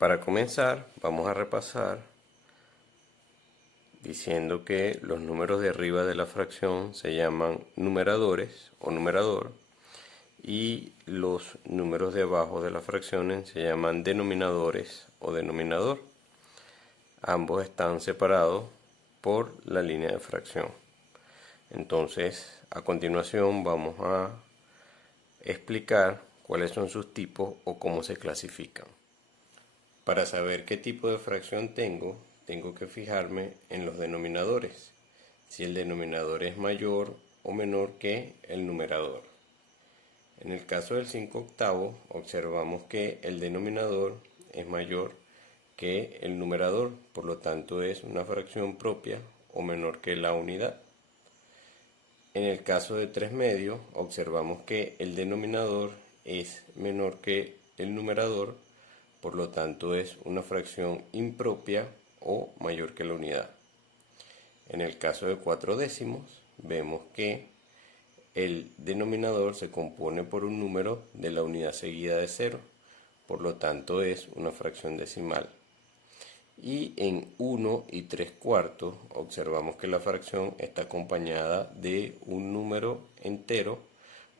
Para comenzar, vamos a repasar diciendo que los números de arriba de la fracción se llaman numeradores o numerador y los números de abajo de las fracciones se llaman denominadores o denominador. Ambos están separados por la línea de fracción. Entonces, a continuación vamos a explicar cuáles son sus tipos o cómo se clasifican. Para saber qué tipo de fracción tengo que fijarme en los denominadores, si el denominador es mayor o menor que el numerador. En el caso del 5/8, observamos que el denominador es mayor que el numerador, por lo tanto es una fracción propia o menor que la unidad. En el caso de 3/2, observamos que el denominador es menor que el numerador, por lo tanto es una fracción impropia o mayor que la unidad. En el caso de 4/10, vemos que el denominador se compone por un número de la unidad seguida de 0, por lo tanto es una fracción decimal. Y en 1 y 3/4 observamos que la fracción está acompañada de un número entero,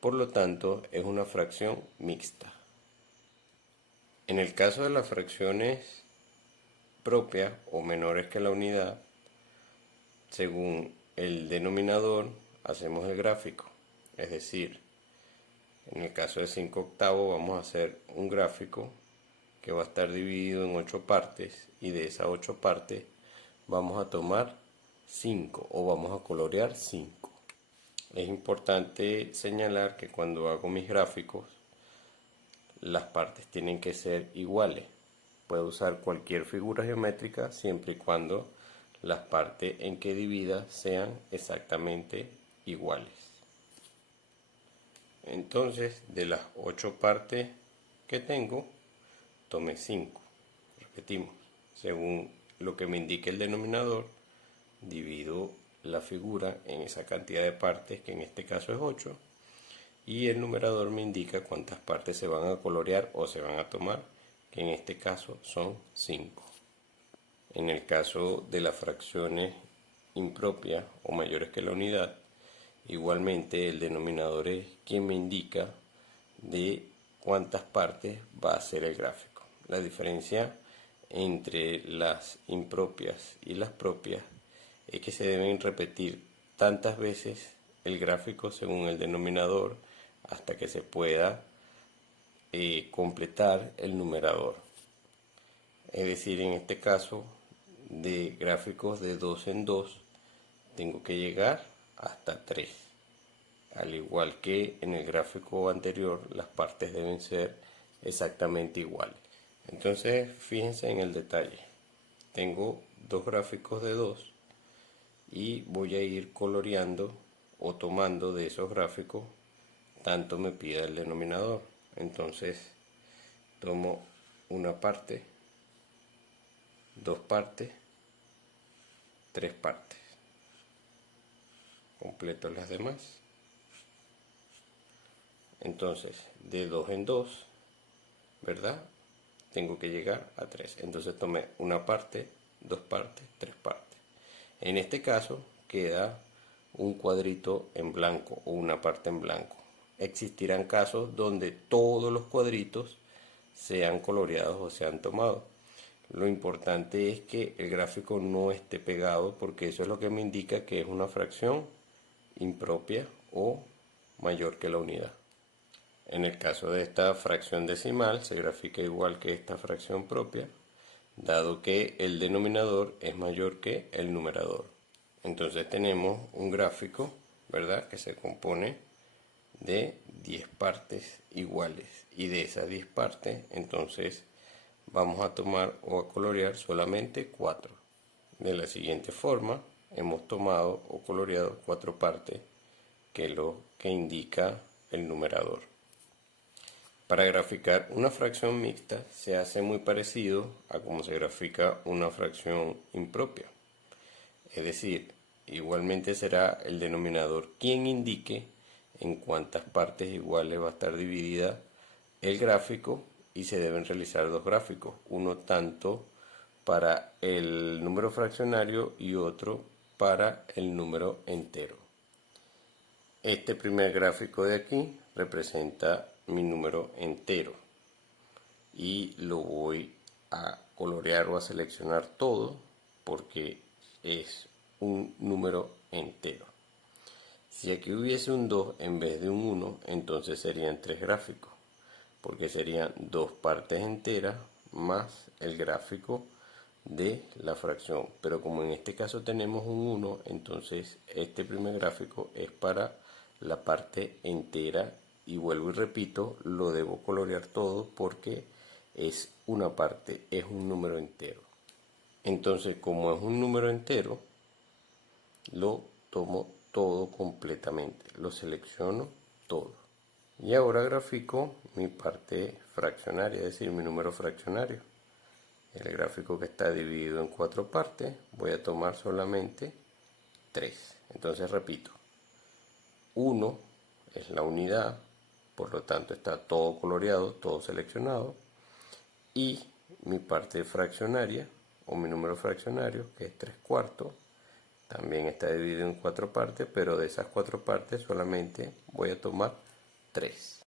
por lo tanto es una fracción mixta. En el caso de las fracciones propias o menores que la unidad, según el denominador hacemos el gráfico, es decir, en el caso de 5/8 vamos a hacer un gráfico que va a estar dividido en 8 partes y de esas 8 partes vamos a tomar 5 o vamos a colorear 5. Es importante señalar que cuando hago mis gráficos las partes tienen que ser iguales. Puedo usar cualquier figura geométrica siempre y cuando las partes en que divida sean exactamente iguales. Entonces, de las 8 partes que tengo, tomé 5. Repetimos, según lo que me indique el denominador, divido la figura en esa cantidad de partes, que en este caso es 8, y el numerador me indica cuántas partes se van a colorear o se van a tomar, que en este caso son 5. En el caso de las fracciones impropias o mayores que la unidad, igualmente el denominador es quien me indica de cuántas partes va a ser el gráfico. La diferencia entre las impropias y las propias es que se deben repetir tantas veces el gráfico según el denominador hasta que se pueda completar el numerador. Es decir, en este caso de gráficos de 2 en 2 tengo que llegar hasta 3. Al igual que en el gráfico anterior, las partes deben ser exactamente iguales. Entonces, fíjense en el detalle. Tengo dos gráficos de 2 y voy a ir coloreando o tomando de esos gráficos tanto me pida el denominador. Entonces, tomo una parte, 2 partes, 3 partes. Completo las demás. Entonces, de 2 en 2, ¿verdad? Tengo que llegar a 3. Entonces tomé una parte, 2 partes, 3 partes. En este caso queda un cuadrito en blanco o una parte en blanco. Existirán casos donde todos los cuadritos sean coloreados o sean tomados. Lo importante es que el gráfico no esté pegado, porque eso es lo que me indica que es una fracción impropia o mayor que la unidad. En el caso de esta fracción decimal se grafica igual que esta fracción propia, dado que el denominador es mayor que el numerador. Entonces tenemos un gráfico, ¿verdad?, que se compone de 10 partes iguales, y de esas 10 partes entonces vamos a tomar o a colorear solamente 4. De la siguiente forma, hemos tomado o coloreado 4 partes, que es lo que indica el numerador. Para graficar una fracción mixta se hace muy parecido a cómo se grafica una fracción impropia. Es decir, igualmente será el denominador quien indique en cuántas partes iguales va a estar dividida el gráfico, y se deben realizar dos gráficos, uno tanto para el número fraccionario y otro para el número entero. Este primer gráfico de aquí representa mi número entero y lo voy a colorear o a seleccionar todo porque es un número entero. Si aquí hubiese un 2 en vez de un 1, entonces serían tres gráficos, porque serían dos partes enteras más el gráfico de la fracción. Pero como en este caso tenemos un 1, entonces este primer gráfico es para la parte entera y vuelvo y repito, lo debo colorear todo porque es una parte, es un número entero. Entonces, como es un número entero, lo tomo todo completamente, lo selecciono todo. Y ahora grafico mi parte fraccionaria, es decir, mi número fraccionario. El gráfico que está dividido en cuatro partes, voy a tomar solamente 3. Entonces repito, 1 es la unidad, por lo tanto está todo coloreado, todo seleccionado. Y mi parte fraccionaria, o mi número fraccionario, que es 3/4, también está dividido en cuatro partes, pero de esas cuatro partes solamente voy a tomar 3.